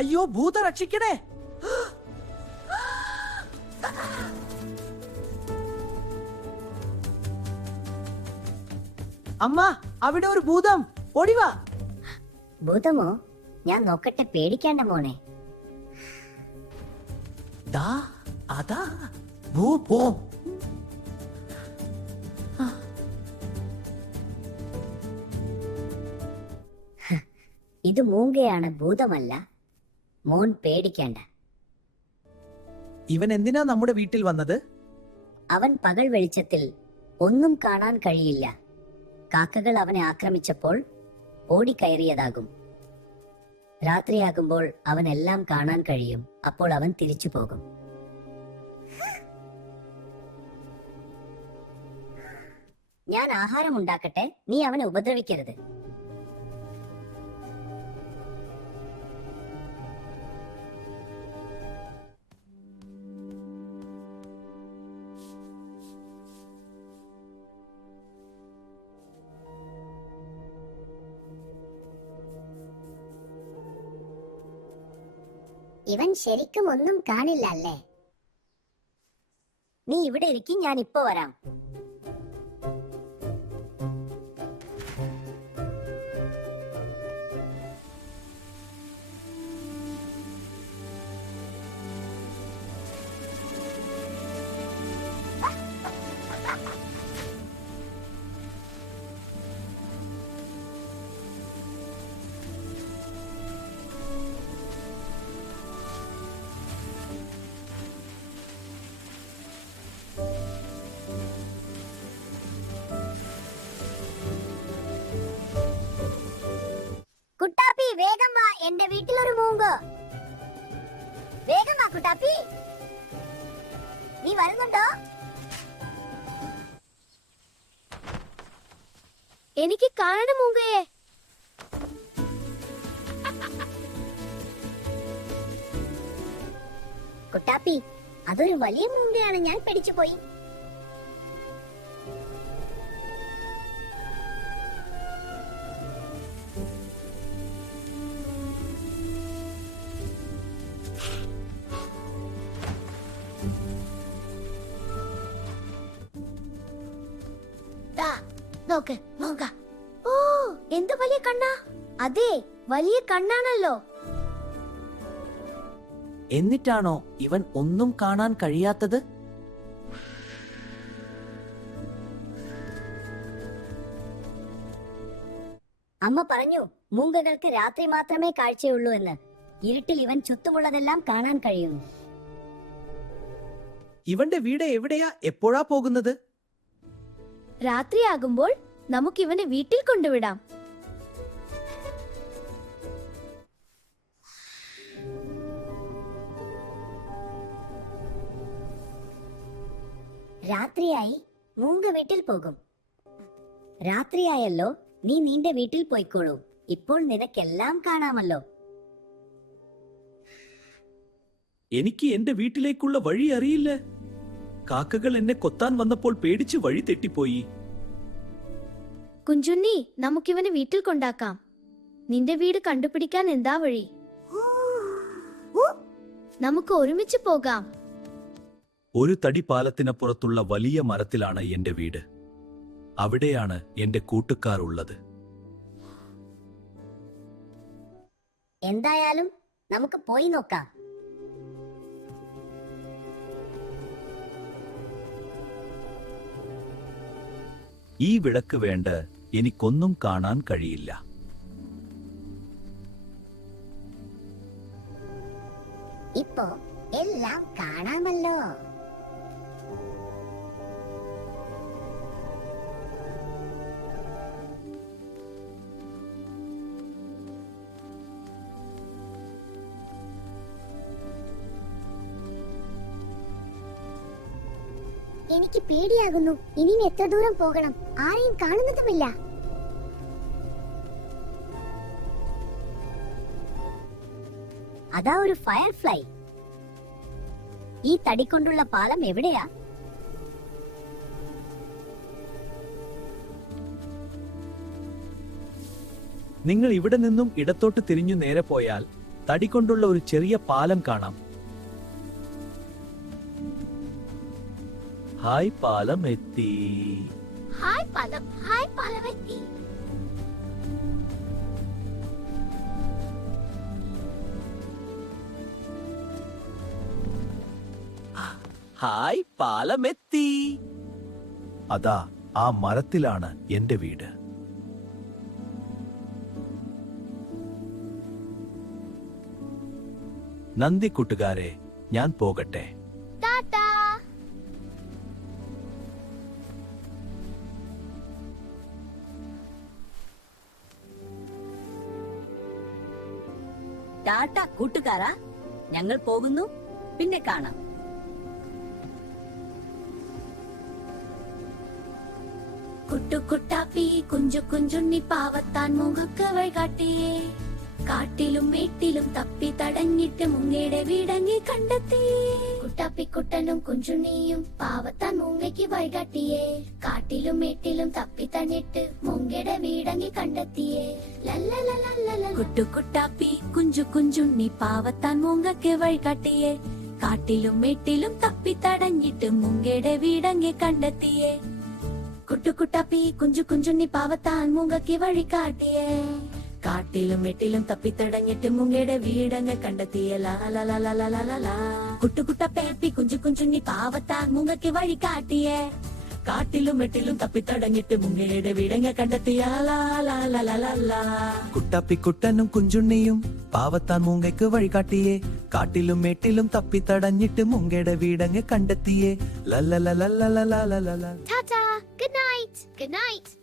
അയ്യോ, ഭൂത രക്ഷിക്കണേ! അമ്മ, അവിടെ ഒരു ഭൂതം! ഓടിവാ! ഭൂതമോ? ഞാൻ നോക്കട്ടെ, പേടിക്കേണ്ട മോനെ. ദാ അതാ ഭൂതം. ഇത് മൂങ്കയാണ്, ഭൂതമല്ല. മോൻ പേടിക്കേണ്ട. ഇവൻ എന്തിനാ നമ്മുടെ വീട്ടിൽ വന്നത്? അവൻ പകൽ വെളിച്ചത്തിൽ ഒന്നും കാണാൻ കഴിയില്ല. കാക്കകൾ അവനെ ആക്രമിച്ചപ്പോൾ ഓടിക്കയറിയതാകും. രാത്രിയാകുമ്പോൾ അവൻ എല്ലാം കാണാൻ കഴിയും. അപ്പോൾ അവൻ തിരിച്ചു പോകും. ഞാൻ ആഹാരം ഉണ്ടാക്കട്ടെ, നീ അവനെ ഉപദ്രവിക്കരുത്. ഇവൻ ശരിക്കും ഒന്നും കാണില്ല അല്ലേ? നീ ഇവിടെ ഇരിക്കും, ഞാൻ ഇപ്പോ വരാം. കുട്ടാപ്പി, വേഗം വാ, എന്റെ വീട്ടിലൊരു മൂങ്ക്. വേഗം വാ കുട്ടാപ്പി, നീ വരുന്നുണ്ടോ? എനിക്ക് കാണണം മൂങ്കയെ. കുട്ടാപ്പി, അതൊരു വലിയ മൂങ്കയാണ്, ഞാൻ പിടിച്ചുപോയി. നോക്ക് മൂങ്ക. ഓ, എന്ത് വലിയ കണ്ണാ! അതെ, വലിയ കണ്ണാണല്ലോ. എന്നിട്ടാണോ ഇവൻ ഒന്നും കാണാൻ കഴിയാത്തത്? അമ്മ പറഞ്ഞു, മൂങ്കകൾക്ക് രാത്രി മാത്രമേ കാഴ്ചയുള്ളൂ എന്ന്. ഇരുട്ടിൽ ഇവൻ ചുറ്റുമുള്ളതെല്ലാം കാണാൻ കഴിയുന്നു. ഇവന്റെ വീട് എവിടെയാ? എപ്പോഴാ പോകുന്നത്? രാത്രിയാകുമ്പോൾ നമുക്ക് ഇവനെ വീട്ടിൽ കൊണ്ടുവിടാം. രാത്രിയായി, മൂങ്ക വീട്ടിൽ പോകും. രാത്രിയായല്ലോ, നീ നിന്റെ വീട്ടിൽ പോയിക്കോളൂ. ഇപ്പോൾ നിനക്കെല്ലാം കാണാമല്ലോ. എനിക്ക് എന്റെ വീട്ടിലേക്കുള്ള വഴി അറിയില്ല. കാക്കകൾ എന്നെ കൊത്താൻ വന്നപ്പോൾ പേടിച്ച് വഴി തെറ്റിപ്പോയി. കുഞ്ചുണ്ണി, നമുക്കിവനെ വീട്ടിൽ കൊണ്ടാക്കാം. നിന്റെ വീട് കണ്ടുപിടിക്കാൻ എന്താ വഴി? നമുക്ക് ഒരുമിച്ച് പോകാം. ഒരു തടി പാലത്തിനപ്പുറത്തുള്ള വലിയ മരത്തിലാണ് എന്റെ വീട്. അവിടെയാണ് എന്റെ കൂട്ടുകാർ ഉള്ളത്. എന്തായാലും നമുക്ക് പോയി നോക്കാം. ഈ വിളക്ക് വേണ്ട, എനിക്കൊന്നും കാണാൻ കഴിയില്ല. ഇപ്പോ എല്ലാം കാണാമല്ലോ. എനിക്ക് പേടിയാകുന്നു. ഇനിയും എത്ര ദൂരം പോകണം? ആരെയും കാണുന്നതുമില്ല. അതാ ഒരു ഫയർഫ്ലൈ. ഈ തടി കൊണ്ടുള്ള പാലം എവിടെയാ? നിങ്ങൾ ഇവിടെ നിന്നും ഇടത്തോട്ട് തിരിഞ്ഞു നേരെ പോയാൽ തടി കൊണ്ടുള്ള ഒരു ചെറിയ പാലം കാണാം. ഹായ്, പാലം എത്തി. ഹായ് പാലമെത്തി. ഹായ്, പാലമെത്തി. അതാ ആ മരത്തിലാണ് എന്റെ വീട്. നന്ദി കൂട്ടുകാരെ, ഞാൻ പോകട്ടെ. ടാറ്റാ. ടാറ്റ കൂട്ടുകാരാ, ഞങ്ങൾ പോകുന്നു. പിന്നെ കാണാം. കുട്ടുകുട്ടാപ്പി കുഞ്ചു കുഞ്ചുണ്ണി പാവത്താൻ മുഖക്ക് വഴികാട്ടിയേ. കാട്ടിലും മേട്ടിലും തപ്പി തടഞ്ഞിട്ട് മുങ്ങയുടെ വീടങ്ങി കണ്ടെത്തിയേ. കുട്ടാപ്പിക്കുട്ടനും കുഞ്ചുണ്ണിയും പാവത്താൻ മൂങ്ങയ്ക്ക് വഴികാട്ടിയേ. കാട്ടിലും മേട്ടിലും തപ്പി തണിട്ട് മുങ്ങയുടെ വീടങ്ങി കണ്ടെത്തിയേ. കുട്ടുകുട്ടാപ്പി കുഞ്ചു കുഞ്ചുണ്ണി പാവത്താൻ മൂങ്ങയ്ക്ക് വഴികാട്ടിയേ. കാട്ടിലും മേട്ടിലും തപ്പി തടഞ്ഞിട്ട് മുങ്ങയുടെ വീടങ്ങി കണ്ടെത്തിയേ. കുട്ടുകുട്ടാപ്പി കുഞ്ചു കുഞ്ചുണ്ണി പാവത്താൻ മൂങ്ങയ്ക്ക് വഴികാട്ടിയേ. കാട്ടിലും മെട്ടിലും തപ്പിത്തടഞ്ഞിട്ട് മുങ്ങയുടെ വീടങ്ങ് കണ്ടെത്തിയ. കുട്ടുകുട്ടപ്പേപ്പി കുഞ്ചു കുഞ്ചുണ്ണി പാവത്താൻ മൂങ്ങയ്ക്ക് വഴി കാട്ടിയേ. കാട്ടിലും മെട്ടിലും തപ്പിത്തടഞ്ഞിട്ട് മുങ്ങയുടെ വീടങ്ങ് കണ്ടെത്തിയ. കുട്ടാപ്പിക്കുട്ടനും കുഞ്ചുണ്ണിയും പാവത്താൻ മൂങ്ങയ്ക്ക് വഴികാട്ടിയേ. കാട്ടിലും മേട്ടിലും തപ്പിത്തടഞ്ഞിട്ട് മുങ്ങയുടെ വീടങ്ങ് കണ്ടെത്തിയേ. Ta-ta. Good night. Good night.